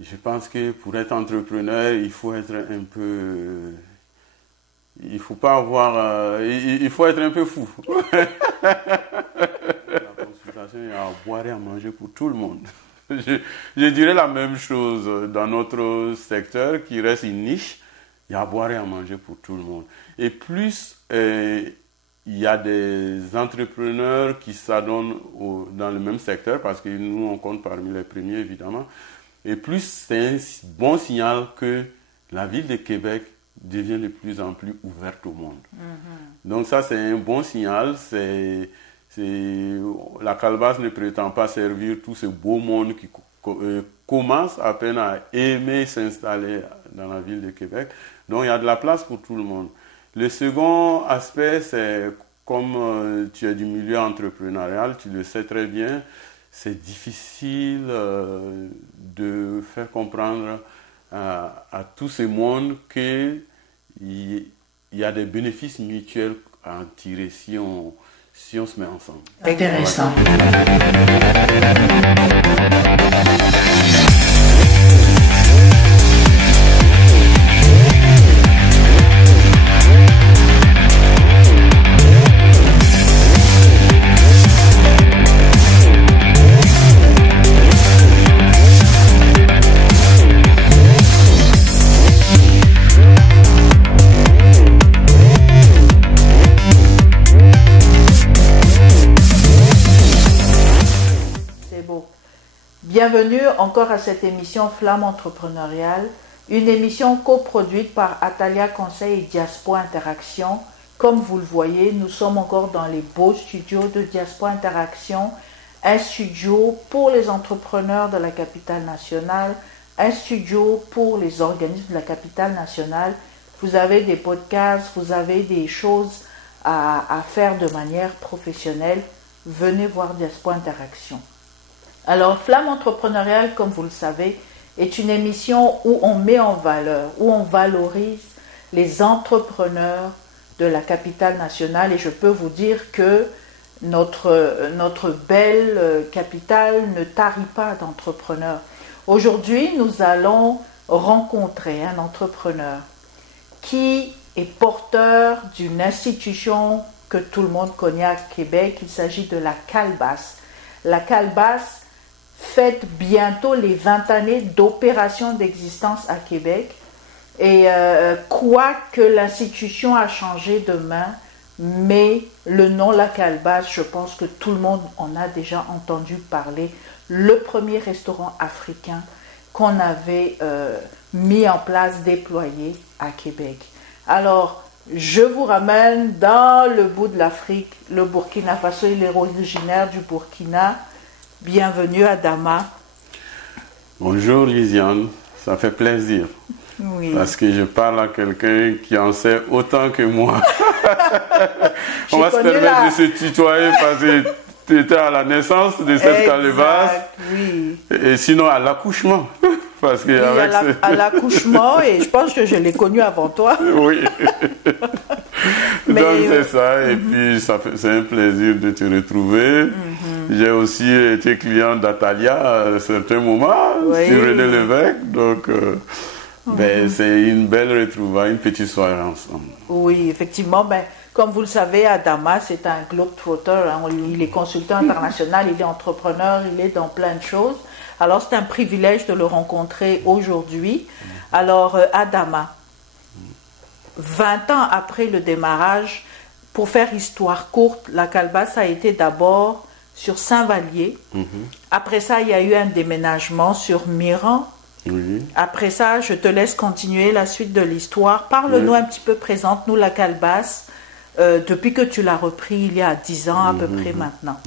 Je pense que pour être entrepreneur, il faut être un peu... il faut pas avoir... il faut être un peu fou. La consultation, il y a à boire et à manger pour tout le monde. Je dirais la même chose dans notre secteur qui reste une niche. Il y a à boire et à manger pour tout le monde. Et plus il y a des entrepreneurs qui s'adonnent dans le même secteur, parce que nous, on compte parmi les premiers, évidemment, et plus c'est un bon signal que la ville de Québec devient de plus en plus ouverte au monde. Donc ça, c'est un bon signal. La calebasse ne prétend pas servir tout ce beau monde qui commence à peine à aimer s'installer dans la ville de Québec. Donc il y a de la place pour tout le monde. Le second aspect, c'est comme tu es du milieu entrepreneurial, tu le sais très bien, c'est difficile de faire comprendre à tout ce monde qu'il y a des bénéfices mutuels à en tirer si on se met ensemble. Intéressant. Bienvenue encore à cette émission Flamme entrepreneuriale, une émission coproduite par Atalia Conseil et Diaspo Interaction. Comme vous le voyez, nous sommes encore dans les beaux studios de Diaspo Interaction, un studio pour les entrepreneurs de la capitale nationale, un studio pour les organismes de la capitale nationale. Vous avez des podcasts, vous avez des choses à faire de manière professionnelle. Venez voir Diaspo Interaction. Alors, Flamme entrepreneuriale, comme vous le savez, est une émission où on met en valeur, où on valorise les entrepreneurs de la capitale nationale. Et je peux vous dire que notre belle capitale ne tarit pas d'entrepreneurs. Aujourd'hui, nous allons rencontrer un entrepreneur qui est porteur d'une institution que tout le monde connaît à Québec. Il s'agit de la calebasse. La calebasse fête bientôt les 20 années d'opération d'existence à Québec. Et quoique l'institution a changé de main, mais le nom La Calebasse, je pense que tout le monde en a déjà entendu parler. Le premier restaurant africain qu'on avait mis en place, déployé à Québec. Alors, je vous ramène dans le bout de l'Afrique, le Burkina Faso. Il est originaire du Burkina. Bienvenue Adama. Bonjour Lisiane, ça fait plaisir. Oui. Parce que je parle à quelqu'un qui en sait autant que moi. On va se permettre de se tutoyer parce que tu étais à la naissance de cette calebasse. Oui. Et sinon à l'accouchement. Parce que oui, à l'accouchement, et je pense que je l'ai connu avant toi. Oui. Donc c'est ça, et puis c'est un plaisir de te retrouver. J'ai aussi été client d'Atalia à un certain moment, sur René Lévesque, donc c'est une belle retrouvaille, une petite soirée ensemble. Oui, effectivement, comme vous le savez, Adama, c'est un globetrotter, hein. Il est consultant international, il est entrepreneur, il est dans plein de choses. Alors c'est un privilège de le rencontrer aujourd'hui. Alors Adama, 20 ans après le démarrage, pour faire histoire courte, la calebasse a été d'abord sur Saint-Vallier. Après ça, il y a eu un déménagement sur Miran. Oui. Après ça, je te laisse continuer la suite de l'histoire. Parle-nous un petit peu, présente-nous la calebasse depuis que tu l'as repris il y a 10 ans à peu près maintenant.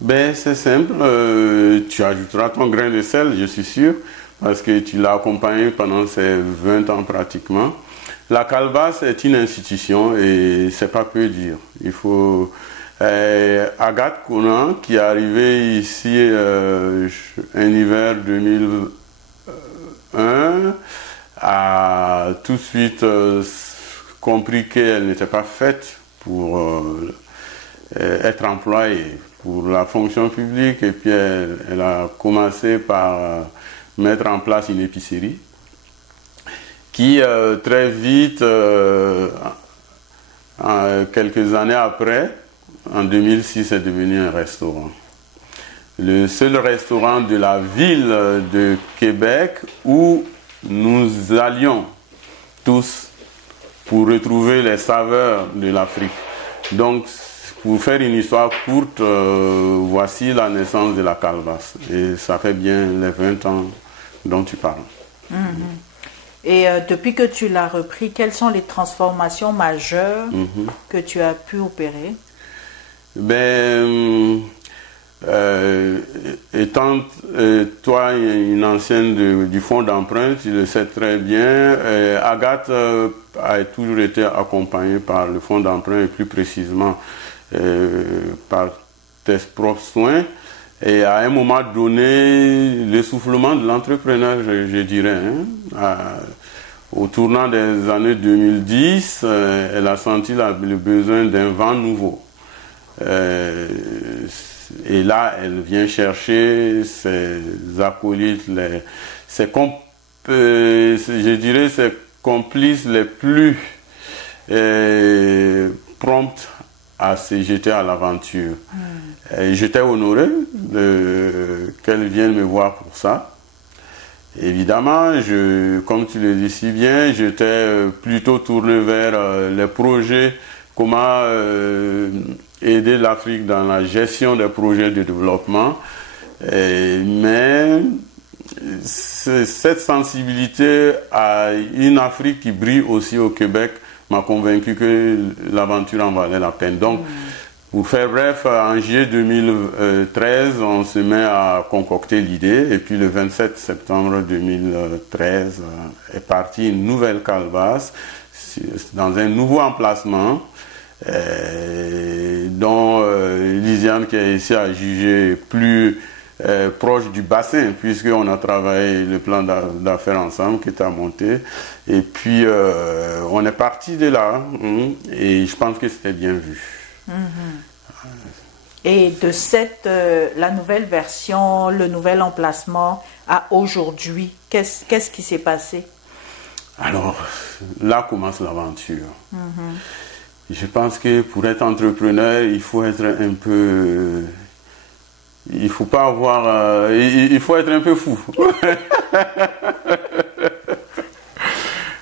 Ben, c'est simple, tu ajouteras ton grain de sel, je suis sûr, parce que tu l'as accompagné pendant ces 20 ans pratiquement. La calebasse est une institution et c'est pas peu dire. Il faut... Agathe Conan, qui est arrivée ici un hiver 2001, a tout de suite compris qu'elle n'était pas faite pour être employée pour la fonction publique, et puis elle a commencé par mettre en place une épicerie qui très vite, quelques années après, en 2006, est devenu un restaurant. Le seul restaurant de la ville de Québec où nous allions tous pour retrouver les saveurs de l'Afrique. Donc, pour faire une histoire courte, voici la naissance de la calebasse. Et ça fait bien les 20 ans dont tu parles. Et depuis que tu l'as repris, quelles sont les transformations majeures que tu as pu opérer? Étant toi une ancienne du fonds d'emprunt, tu le sais très bien, Agathe a toujours été accompagnée par le fonds d'emprunt et plus précisément par tes propres soins. Et à un moment donné, l'essoufflement de l'entrepreneur, je dirais, au tournant des années 2010, elle a senti le besoin d'un vent nouveau. Et là, elle vient chercher ses acolytes, je dirais ses complices les plus promptes à se jeter à l'aventure. J'étais honoré qu'elle vienne me voir pour ça. Évidemment, comme tu le dis si bien, j'étais plutôt tourné vers les projets, comment aider l'Afrique dans la gestion des projets de développement. Mais cette sensibilité à une Afrique qui brille aussi au Québec m'a convaincu que l'aventure en valait la peine. Donc, pour faire bref, en juillet 2013, on se met à concocter l'idée. Et puis le 27 septembre 2013 est partie une nouvelle calebasse dans un nouveau emplacement dont Lisiane qui est ici a jugé plus proche du bassin, puisqu'on a travaillé le plan d'affaires ensemble qui est à monter. Et puis on est parti de là et je pense que c'était bien vu. Et de la nouvelle version, le nouvel emplacement à aujourd'hui, qu'est-ce qui s'est passé? Alors, là commence l'aventure. Je pense que pour être entrepreneur, il faut être un peu... il faut pas avoir... il faut être un peu fou.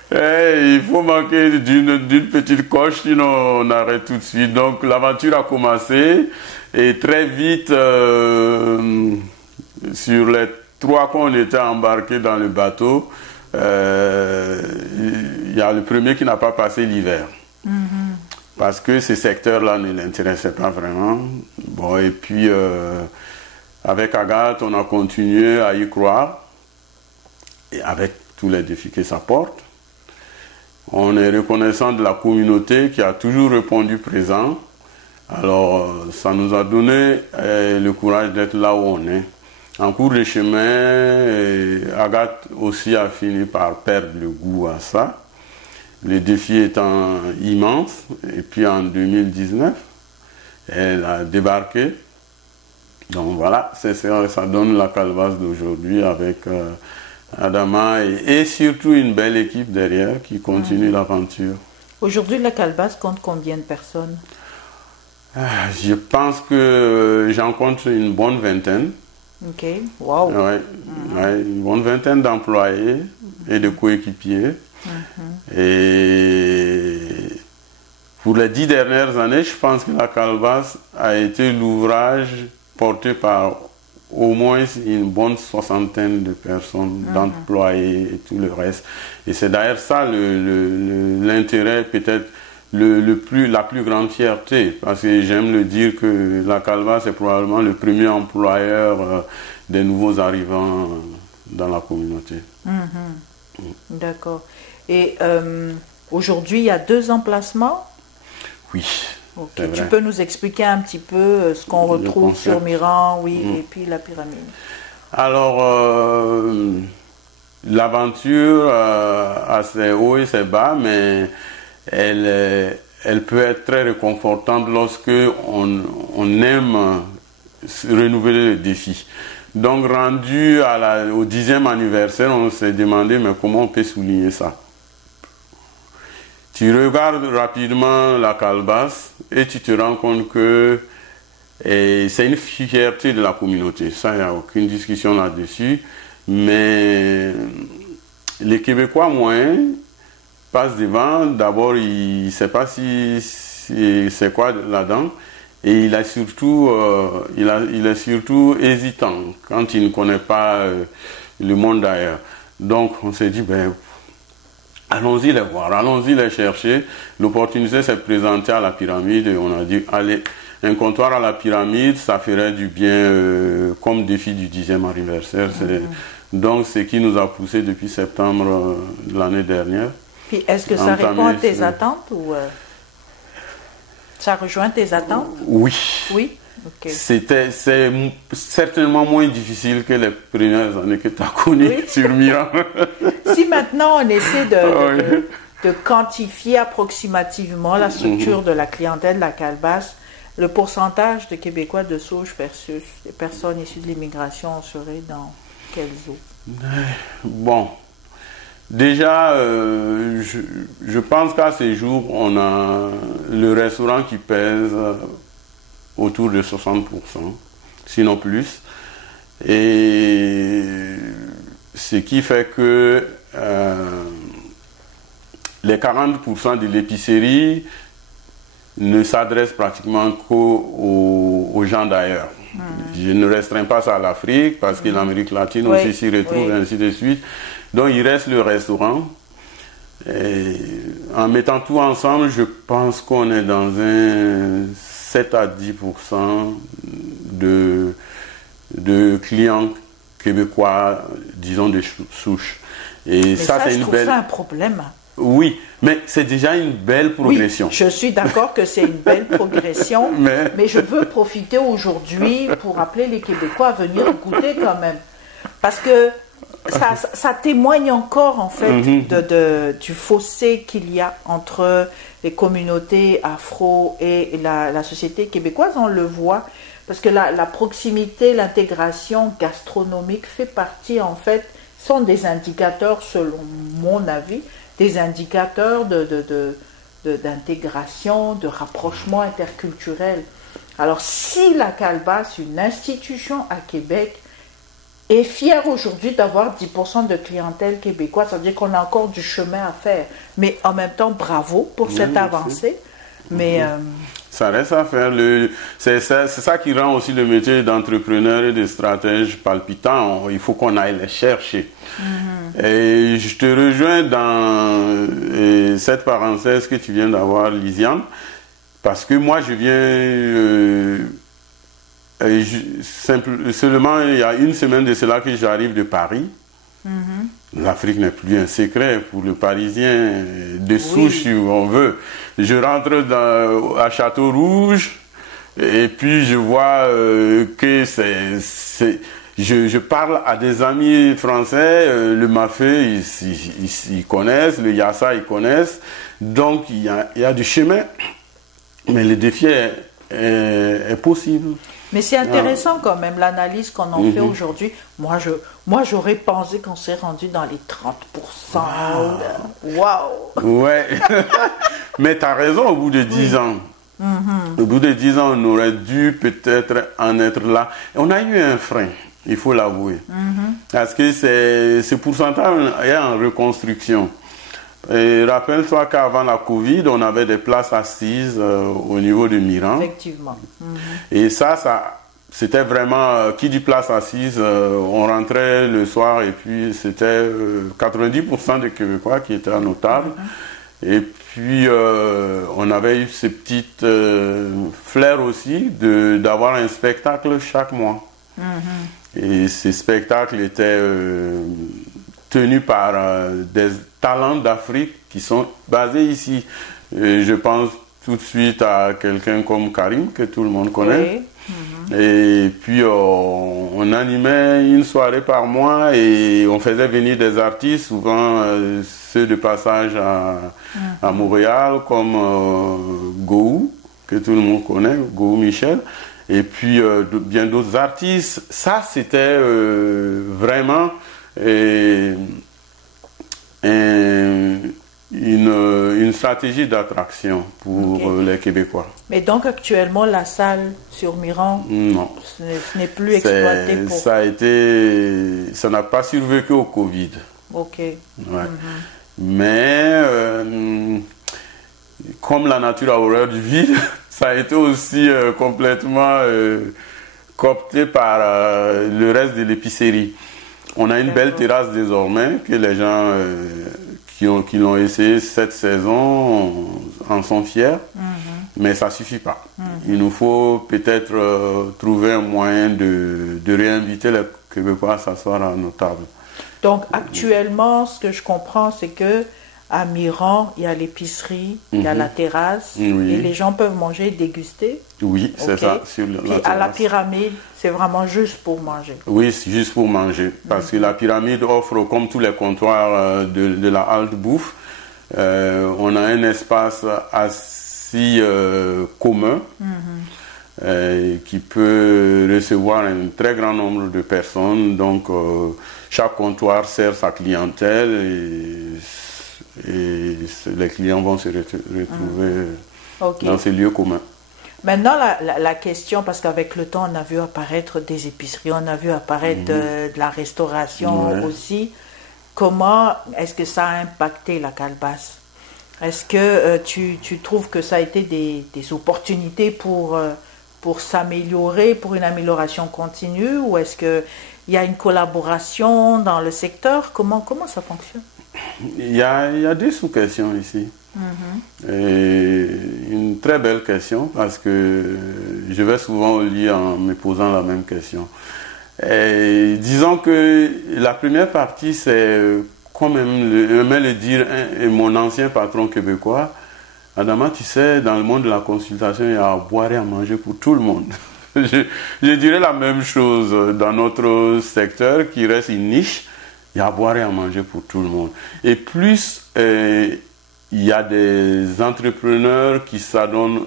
Il faut manquer d'une petite coche, sinon on arrête tout de suite. Donc l'aventure a commencé et très vite, sur les 3 qu'on était embarqués dans le bateau, il y a le premier qui n'a pas passé l'hiver. Parce que ce secteur-là ne l'intéressait pas vraiment. Bon, et puis avec Agathe, on a continué à y croire, et avec tous les défis que ça porte. On est reconnaissant de la communauté qui a toujours répondu présent. Alors, ça nous a donné le courage d'être là où on est. En cours de chemin, Agathe aussi a fini par perdre le goût à ça. Le défi étant immense. Et puis en 2019, elle a débarqué. Donc voilà, ça donne la calebasse d'aujourd'hui avec... Adama et surtout une belle équipe derrière qui continue l'aventure. Aujourd'hui, la calebasse compte combien de personnes? Je pense que j'en compte une bonne vingtaine. Ok, wow. Ouais, une bonne vingtaine d'employés et de coéquipiers. Et pour les 10 dernières années, je pense que la calebasse a été l'ouvrage porté par au moins une bonne 60aine de personnes, d'employés et tout le reste. Et c'est d'ailleurs ça l'intérêt, peut-être la plus grande fierté, parce que j'aime le dire que la calebasse est probablement le premier employeur des nouveaux arrivants dans la communauté. D'accord. Et aujourd'hui, il y a 2 emplacements? Oui. Okay. Tu peux nous expliquer un petit peu ce qu'on retrouve sur Miran, et puis la pyramide? Alors, l'aventure a ses hauts et ses bas, mais elle peut être très réconfortante lorsque on aime renouveler le défi. Donc, rendu au 10e anniversaire, on s'est demandé, mais comment on peut souligner ça? Tu regardes rapidement la calebasse et tu te rends compte que c'est une fierté de la communauté. Ça, il n'y a aucune discussion là-dessus. Mais les Québécois moyens passent devant. D'abord, il ne sait pas si c'est quoi là-dedans. Et il est surtout hésitant quand il ne connaît pas le monde d'ailleurs. Donc, on s'est dit, allons-y les voir, allons-y les chercher. L'opportunité s'est présentée à la pyramide et on a dit, allez, un comptoir à la pyramide, ça ferait du bien comme défi du 10e anniversaire. Donc, c'est ce qui nous a poussé depuis septembre de l'année dernière. Puis, est-ce que ça répond à tes attentes ou ça rejoint tes attentes? Oui. Oui? Okay. C'est certainement moins difficile que les premières années que tu as connues sur Miran. Si maintenant on essaie de quantifier approximativement la structure de la clientèle de la calebasse, le pourcentage de Québécois de souche versus les personnes issues de l'immigration serait dans quelle zone? Bon, déjà, je pense qu'à ces jours, on a le restaurant qui pèse autour de 60%, sinon plus. Et ce qui fait que les 40% de l'épicerie ne s'adressent pratiquement qu'aux gens d'ailleurs. Je ne restreins pas ça à l'Afrique parce que l'Amérique latine aussi s'y retrouve et ainsi de suite. Donc il reste le restaurant. Et en mettant tout ensemble, je pense qu'on est dans un 7 à 10% de clients québécois, disons, de souche. Et mais ça, c'est un problème. Oui, mais c'est déjà une belle progression. Oui, je suis d'accord que c'est une belle progression, mais je veux profiter aujourd'hui pour appeler les Québécois à venir goûter quand même. Parce que ça témoigne encore, en fait, du fossé qu'il y a entre les communautés afro et la société québécoise. On le voit, parce que la proximité, l'intégration gastronomique fait partie, en fait, sont des indicateurs, selon mon avis, des indicateurs d'intégration, de rapprochement interculturel. Alors, si la calebasse, une institution à Québec, est fière aujourd'hui d'avoir 10% de clientèle québécoise, ça veut dire qu'on a encore du chemin à faire. Mais en même temps, bravo pour cette avancée. Mais ça reste à faire. C'est ça qui rend aussi le métier d'entrepreneur et de stratège palpitant. Il faut qu'on aille les chercher. Et je te rejoins dans cette parenthèse que tu viens d'avoir, Lisiane, parce que moi, je viens... seulement il y a une semaine de cela que j'arrive de Paris. L'Afrique n'est plus un secret pour le Parisien, de souche si on veut. Je rentre à Château-Rouge et puis je vois que je parle à des amis français, le mafé ils connaissent, le yassa ils connaissent, donc il y a du chemin, mais le défi est possible. Mais c'est intéressant quand même l'analyse qu'on en fait aujourd'hui. Moi, j'aurais pensé qu'on s'est rendu dans les 30%. Waouh! Ouais. Mais tu as raison, au bout de 10 ans. Au bout de 10 ans, on aurait dû peut-être en être là. On a eu un frein, il faut l'avouer. Parce que ce pourcentage est en reconstruction. Et rappelle-toi qu'avant la Covid, on avait des places assises au niveau de Miran. Effectivement. Et ça c'était vraiment, qui dit place assise, on rentrait le soir et puis c'était 90% des Québécois qui étaient à nos tables. Et puis on avait eu ces petites flairs aussi d'avoir un spectacle chaque mois. Et ces spectacles étaient tenus par des talents d'Afrique qui sont basés ici. Et je pense tout de suite à quelqu'un comme Karim, que tout le monde connaît. Et puis on animait une soirée par mois et on faisait venir des artistes, souvent ceux de passage à Montréal, comme Gou, que tout le monde connaît, Gou Michel. et puis bien d'autres artistes. Ça, c'était vraiment une stratégie d'attraction pour les Québécois. Mais donc actuellement, la salle sur Miran, non, ce n'est plus exploité pour... Ça n'a pas survécu au Covid. Ok. Ouais. Mais comme la nature a horreur du vide, ça a été aussi complètement coopté par le reste de l'épicerie. On a une belle terrasse désormais que les gens qui l'ont essayé cette saison en sont fiers, mais ça ne suffit pas. Il nous faut peut-être trouver un moyen de réinviter les Québécois à s'asseoir à nos tables. Donc actuellement, ce que je comprends, c'est que à Miran, il y a l'épicerie, il y a la terrasse, et les gens peuvent manger et déguster. Oui, c'est ça. Sur Puis à la pyramide, c'est vraiment juste pour manger. Oui, c'est juste pour manger. Parce que la pyramide offre, comme tous les comptoirs de la halte bouffe, on a un espace assis commun qui peut recevoir un très grand nombre de personnes. Donc, chaque comptoir sert sa clientèle et les clients vont se retrouver dans ces lieux communs. Maintenant, la question, parce qu'avec le temps, on a vu apparaître des épiceries, on a vu apparaître de la restauration aussi. Comment est-ce que ça a impacté la calebasse? Est-ce que tu trouves que ça a été des opportunités pour s'améliorer, pour une amélioration continue, ou est-ce qu'il y a une collaboration dans le secteur? Comment ça fonctionne? Il y a deux sous-questions ici. Et une très belle question parce que je vais souvent au lit en me posant la même question. Et disons que la première partie, c'est comme aimait le dire mon ancien patron québécois, Adama, tu sais, dans le monde de la consultation, il y a à boire et à manger pour tout le monde. Je dirais la même chose dans notre secteur qui reste une niche. Il y a à boire et à manger pour tout le monde. Et plus il y a des entrepreneurs qui s'adonnent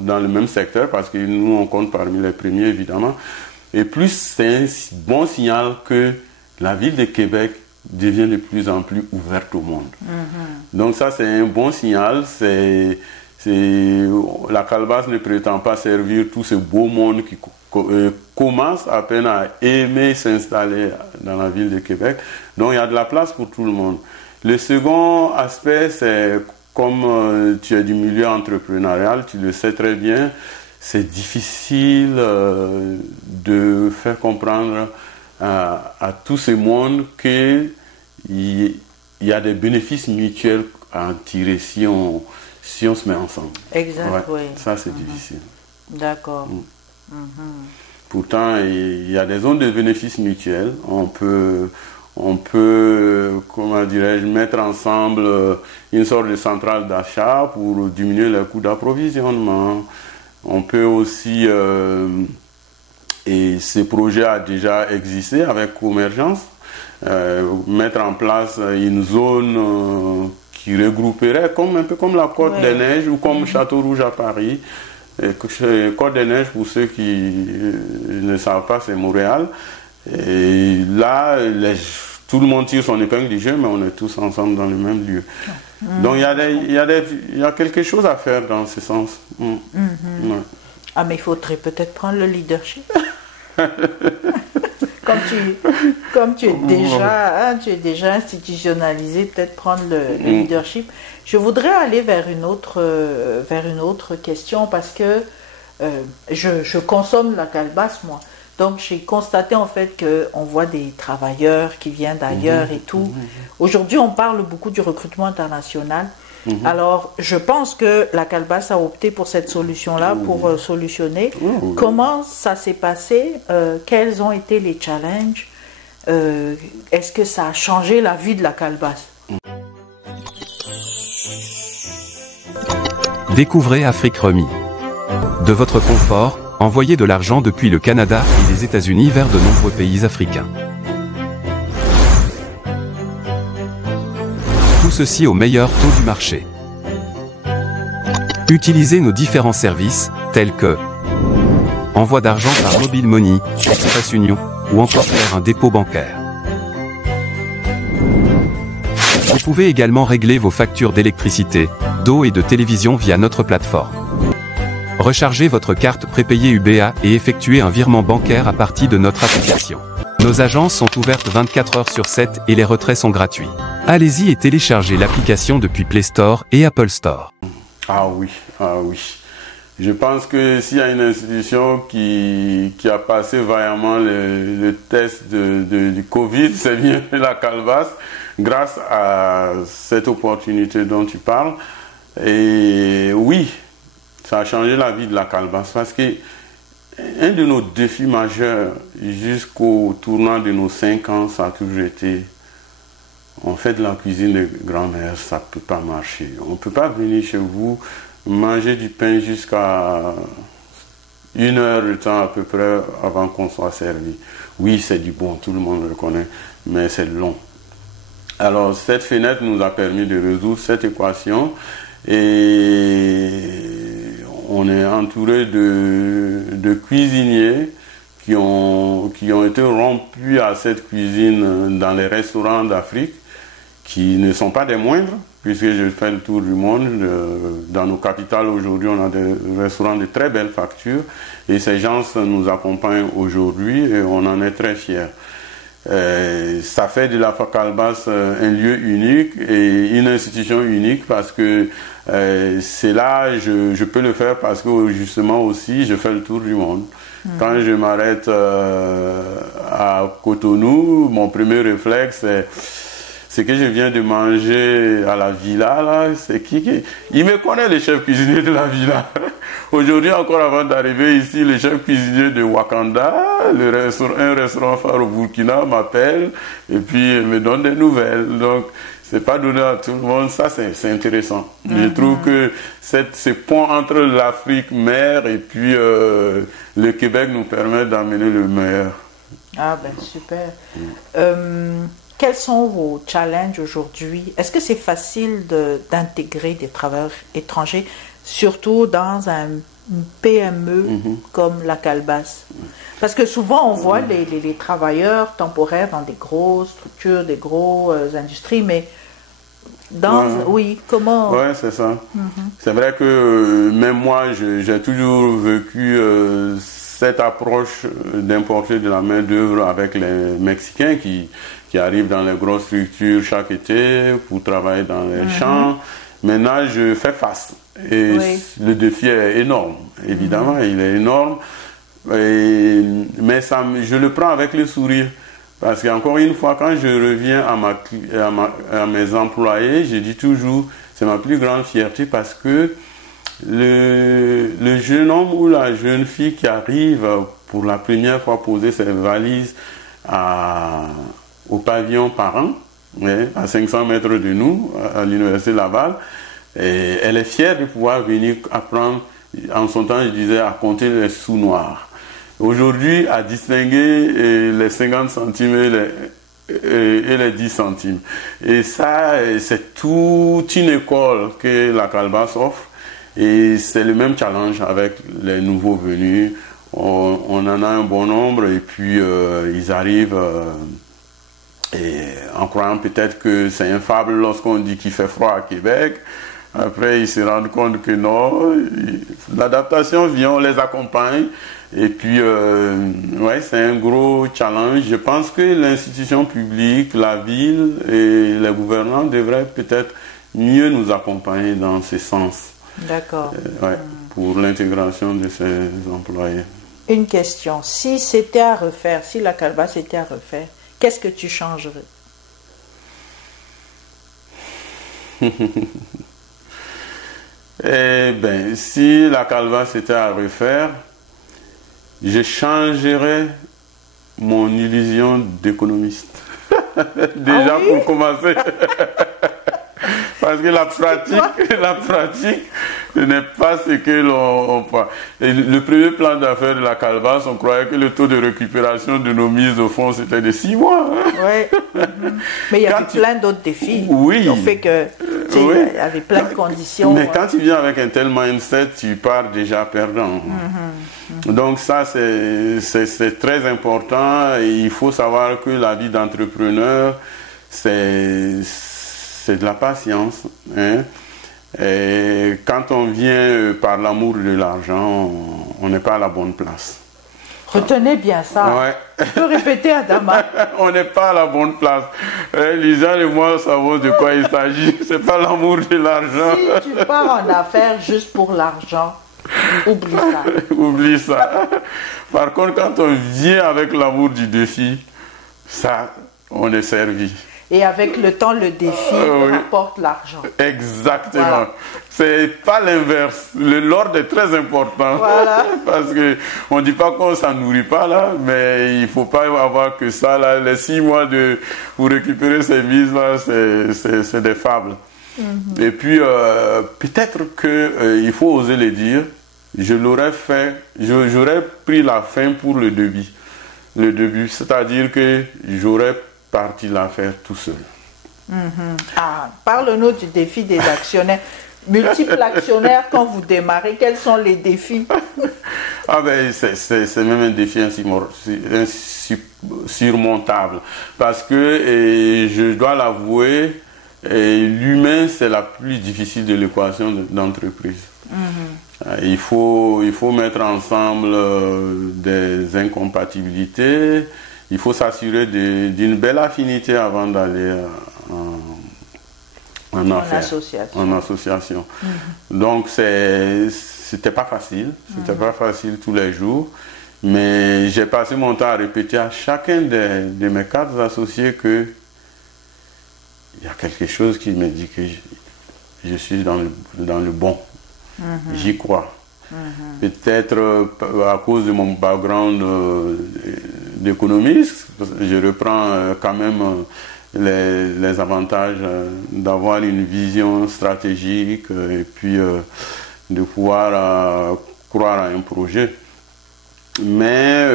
dans le même secteur, parce que nous, on compte parmi les premiers, évidemment, et plus c'est un bon signal que la ville de Québec devient de plus en plus ouverte au monde. Donc ça, c'est un bon signal. La calebasse ne prétend pas servir tout ce beau monde qui commence à peine à aimer s'installer dans la ville de Québec. Donc il y a de la place pour tout le monde. Le second aspect, c'est comme tu es du milieu entrepreneurial, tu le sais très bien, c'est difficile de faire comprendre à tout ce monde qu'il y a des bénéfices mutuels à en tirer si on se met ensemble. Exact, oui. Ça, c'est difficile. D'accord. Pourtant, il y a des zones de bénéfices mutuels. On peut, comment dirais-je, mettre ensemble une sorte de centrale d'achat pour diminuer les coûts d'approvisionnement. On peut aussi, et ce projet a déjà existé avec Commergence, mettre en place une zone qui regrouperait un peu comme la Côte des Neiges ou comme Château-Rouge à Paris. Côte des Neiges, pour ceux qui ne savent pas, c'est Montréal. Et là, tout le monde tire son épingle du jeu, mais on est tous ensemble dans le même lieu. Donc il y a quelque chose à faire dans ce sens. Ah, mais il faudrait peut-être prendre le leadership. Comme tu es déjà institutionnalisé, peut-être prendre le leadership. Je voudrais aller vers une autre question parce que je consomme la calebasse, moi. Donc j'ai constaté en fait qu'on voit des travailleurs qui viennent d'ailleurs et tout. Aujourd'hui, on parle beaucoup du recrutement international. Alors, je pense que la calebasse a opté pour cette solution-là pour solutionner. Comment ça s'est passé? Quels ont été les challenges? Est-ce que ça a changé la vie de la calebasse? Découvrez Afrique Remi. De votre confort, envoyez de l'argent depuis le Canada et les États-Unis vers de nombreux pays africains. Tout ceci au meilleur taux du marché. Utilisez nos différents services, tels que envoi d'argent par Mobile Money, Express Union, ou encore faire un dépôt bancaire. Vous pouvez également régler vos factures d'électricité, d'eau et de télévision via notre plateforme. Rechargez votre carte prépayée UBA et effectuez un virement bancaire à partir de notre application. Nos agences sont ouvertes 24 heures sur 7 et les retraits sont gratuits. Allez-y et téléchargez l'application depuis Play Store et Apple Store. Ah oui. Je pense que s'il y a une institution qui a passé vaillamment le test du Covid, c'est bien la Calebasse, grâce à cette opportunité dont tu parles. Et oui, ça a changé la vie de la Calebasse parce que un de nos défis majeurs jusqu'au tournant de nos 5 ans, ça a toujours été on fait de la cuisine de grand-mère, ça ne peut pas marcher. On ne peut pas venir chez vous manger du pain jusqu'à 1 heure de temps à peu près avant qu'on soit servi. Oui, c'est du bon, tout le monde le connaît, mais c'est long. Alors, cette fenêtre nous a permis de résoudre cette équation et on est entouré de cuisiniers qui ont été rompus à cette cuisine dans les restaurants d'Afrique, qui ne sont pas des moindres, puisque je fais le tour du monde. Dans nos capitales aujourd'hui, on a des restaurants de très belles factures et ces gens nous accompagnent aujourd'hui et on en est très fiers. Ça fait de la Calebasse un lieu unique et une institution unique parce que c'est là je peux le faire parce que justement aussi je fais le tour du monde. Quand je m'arrête à Cotonou, mon premier réflexe c'est que je viens de manger à la villa là. C'est qui il me connaît, les chefs cuisiniers de la villa. Aujourd'hui encore, avant d'arriver ici, les chefs cuisiniers de Wakanda, un restaurant phare au Burkina, m'appelle et puis me donne des nouvelles. Donc c'est pas donné à tout le monde, ça c'est intéressant. Je trouve que ce pont entre l'Afrique mère et puis le Québec nous permet d'amener le meilleur. Ah ben super. Quels sont vos challenges aujourd'hui? Est-ce que c'est facile d'intégrer des travailleurs étrangers, surtout dans un PME comme la Calebasse? Parce que souvent on voit les travailleurs temporaires dans des grosses structures, des grosses industries, mais comment... Oui, c'est ça. C'est vrai que même moi, j'ai toujours vécu cette approche d'importer de la main-d'œuvre avec les Mexicains qui arrivent dans les grosses structures chaque été pour travailler dans les champs. Maintenant, je fais face. Et le défi est énorme. Évidemment, il est énorme. Mais je le prends avec le sourire. Parce qu'encore une fois, quand je reviens à mes employés, je dis toujours, c'est ma plus grande fierté parce que le jeune homme ou la jeune fille qui arrive pour la première fois poser ses valises au pavillon Parent, à 500 mètres de nous, à l'université Laval, et elle est fière de pouvoir venir apprendre, en son temps je disais, à compter les sous noirs. Aujourd'hui, à distinguer les 50 centimes et les 10 centimes. Et ça, c'est toute une école que la Calebasse offre. Et c'est le même challenge avec les nouveaux venus. On en a un bon nombre et puis ils arrivent en croyant peut-être que c'est un fable lorsqu'on dit qu'il fait froid à Québec. Après, ils se rendent compte que non, l'adaptation vient, on les accompagne. Et puis, c'est un gros challenge. Je pense que l'institution publique, la ville et les gouvernants devraient peut-être mieux nous accompagner dans ce sens. D'accord. Pour l'intégration de ces employés. Une question. Si c'était à refaire, si la Calebasse était à refaire, qu'est-ce que tu changerais? Eh bien, si la Calebasse était à refaire, je changerais mon illusion d'économiste. Déjà pour commencer. Parce que la pratique, ce n'est pas ce que l'on voit. Le premier plan d'affaires de la Calebasse, on croyait que le taux de récupération de nos mises au fond, c'était de 6 mois. Oui. Mais il y avait plein d'autres défis. Oui. Qui ont fait que il y avait plein de conditions. Mais quand tu viens avec un tel mindset, tu pars déjà perdant. Donc ça, c'est très important. Et il faut savoir que la vie d'entrepreneur, c'est de la patience. Hein. Et quand on vient par l'amour de l'argent, on n'est pas à la bonne place. Retenez bien ça. Ouais. Tu peux répéter, Adama. On n'est pas à la bonne place. Lisa et moi savons de quoi il s'agit. C'est pas l'amour de l'argent. Si tu pars en affaires juste pour l'argent, oublie ça. Oublie ça. Par contre, quand on vient avec l'amour du défi, ça, on est servi. Et avec le temps, le défi rapporte l'argent. Exactement. Voilà. C'est pas l'inverse. L'ordre est très important. Voilà. Parce que on dit pas qu'on s'en nourrit pas là, mais il faut pas avoir que ça là. Les 6 mois pour récupérer ces mises là, c'est des fables. Et puis peut-être que il faut oser le dire. Je l'aurais fait. J'aurais pris la fin pour le début. Le début, c'est-à-dire que j'aurais parti l'affaire tout seul. Parle-nous du défi des actionnaires. Multiples actionnaires, quand vous démarrez, quels sont les défis? C'est même un défi insurmontable. Parce que, je dois l'avouer, l'humain, c'est la plus difficile de l'équation d'entreprise. Il faut mettre ensemble des incompatibilités. Il faut s'assurer d'une belle affinité avant d'aller en association. Donc c'était pas facile, pas facile tous les jours, mais j'ai passé mon temps à répéter à chacun de mes 4 associés que il y a quelque chose qui me dit que je suis dans le bon. J'y crois. Peut-être à cause de mon background d'économiste, je reprends quand même les avantages d'avoir une vision stratégique et puis de pouvoir croire à un projet. Mais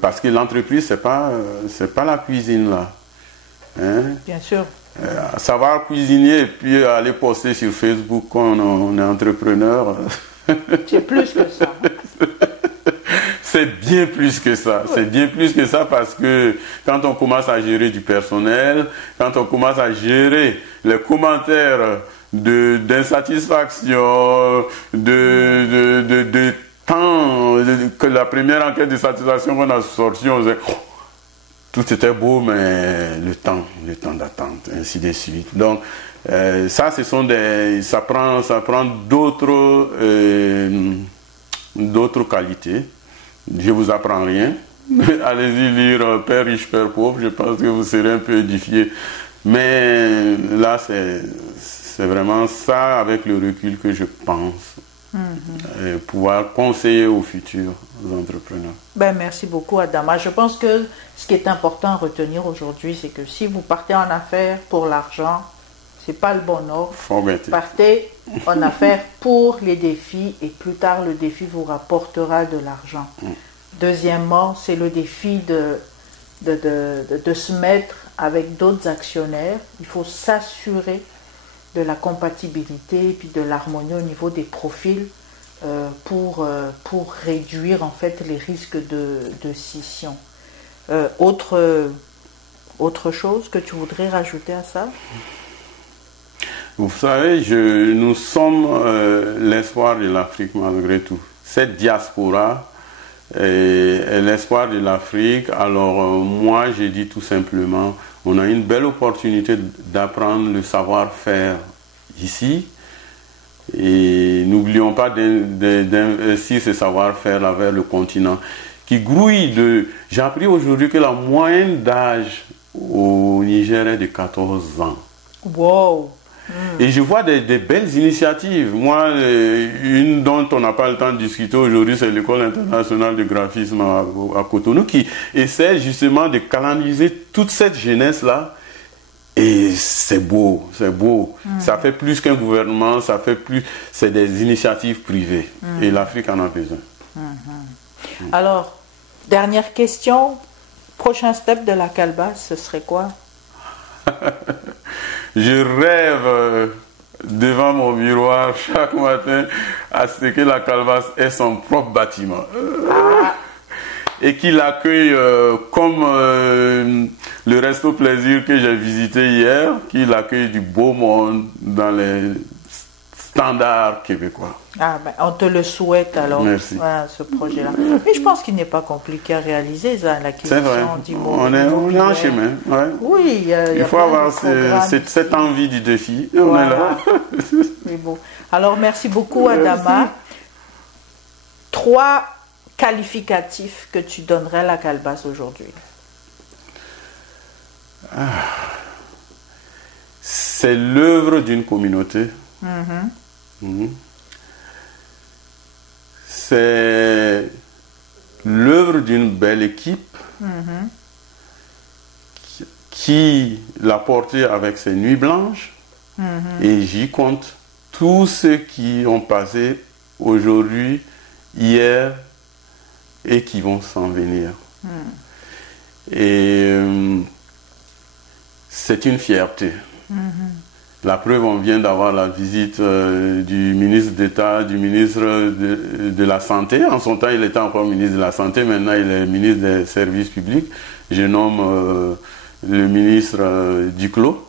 parce que l'entreprise, c'est pas la cuisine là. Hein? Bien sûr. Savoir cuisiner et puis aller poster sur Facebook quand on est entrepreneur. C'est plus que ça. C'est bien plus que ça. C'est bien plus que ça parce que quand on commence à gérer du personnel, quand on commence à gérer les commentaires d'insatisfaction, de temps, que la première enquête de satisfaction qu'on a sortie, on disait tout était beau, mais le temps d'attente, ainsi de suite. Donc, ça prend d'autres qualités. Je vous apprends rien. Allez-y lire Père riche, Père pauvre. Je pense que vous serez un peu édifié. Mais là, c'est vraiment ça, avec le recul, que je pense pouvoir conseiller aux futurs entrepreneurs. Merci beaucoup, Adama. Je pense que ce qui est important à retenir aujourd'hui, c'est que si vous partez en affaires pour l'argent, c'est pas le bon ordre. Partez en affaires pour les défis et plus tard le défi vous rapportera de l'argent. Deuxièmement, c'est le défi de se mettre avec d'autres actionnaires. Il faut s'assurer de la compatibilité et puis de l'harmonie au niveau des profils pour réduire en fait les risques de scission. Autre chose que tu voudrais rajouter à ça? Vous savez, nous sommes l'espoir de l'Afrique malgré tout. Cette diaspora est l'espoir de l'Afrique. Alors moi, j'ai dit tout simplement, on a une belle opportunité d'apprendre le savoir-faire ici. Et n'oublions pas d'investir ce savoir-faire là vers le continent qui grouille de... J'ai appris aujourd'hui que la moyenne d'âge au Niger est de 14 ans. Wow! Et je vois des belles initiatives. Moi, une dont on n'a pas le temps de discuter aujourd'hui, c'est l'École internationale de graphisme à Cotonou qui essaie justement de canaliser toute cette jeunesse-là. Et c'est beau, c'est beau. Ça fait plus qu'un gouvernement, c'est des initiatives privées. Et l'Afrique en a besoin. Alors, dernière question. Prochain step de la calebasse, ce serait quoi? Je rêve devant mon miroir chaque matin à ce que la calebasse ait son propre bâtiment. Et qu'il accueille comme le Resto Plaisir que j'ai visité hier, qu'il accueille du beau monde dans les standards québécois. Ah, ben, on te le souhaite alors. Merci. Voilà, ce projet-là. Mais je pense qu'il n'est pas compliqué à réaliser, ça, l'acquisition d'immobilier. On est en chemin. Ouais. Oui, il faut avoir cette envie du défi. Voilà. On est là. C'est beau. Alors, merci beaucoup, Adama. 3 qualificatifs que tu donnerais à la calebasse aujourd'hui. C'est l'œuvre d'une communauté. C'est l'œuvre d'une belle équipe qui l'a portée avec ses nuits blanches. Et j'y compte tous ceux qui ont passé aujourd'hui, hier et qui vont s'en venir. Et c'est une fierté. La preuve, on vient d'avoir la visite du ministre d'État, du ministre de la Santé. En son temps, il était encore ministre de la Santé. Maintenant, il est ministre des Services publics. Je nomme le ministre Duclos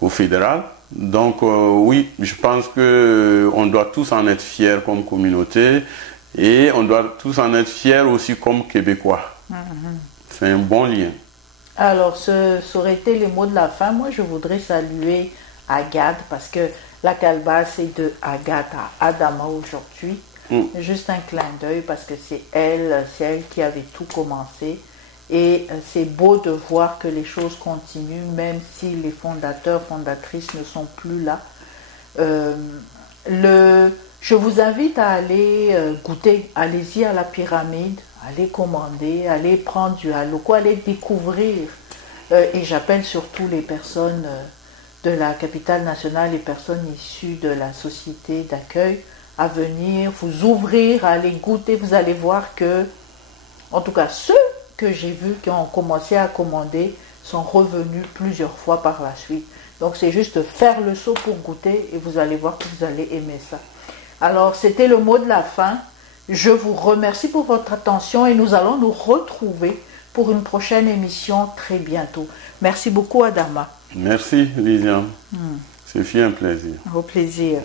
au fédéral. Donc, oui, je pense qu'on doit tous en être fiers comme communauté et on doit tous en être fiers aussi comme Québécois. C'est un bon lien. Alors, ça aurait été les mots de la fin. Moi, je voudrais saluer Agathe parce que la calebasse est de Agathe à Adama aujourd'hui. Juste un clin d'œil parce que c'est elle qui avait tout commencé. Et c'est beau de voir que les choses continuent, même si les fondateurs, fondatrices ne sont plus là. Je vous invite à aller goûter. Allez-y à la pyramide. Allez commander, allez prendre du haloko, allez découvrir. Et j'appelle surtout les personnes de la capitale nationale, les personnes issues de la société d'accueil, à venir vous ouvrir, à aller goûter. Vous allez voir que, en tout cas, ceux que j'ai vus qui ont commencé à commander sont revenus plusieurs fois par la suite. Donc c'est juste faire le saut pour goûter et vous allez voir que vous allez aimer ça. Alors c'était le mot de la fin. Je vous remercie pour votre attention et nous allons nous retrouver pour une prochaine émission très bientôt. Merci beaucoup, Adama. Merci, Lisiane. Ce fut un plaisir. Au plaisir.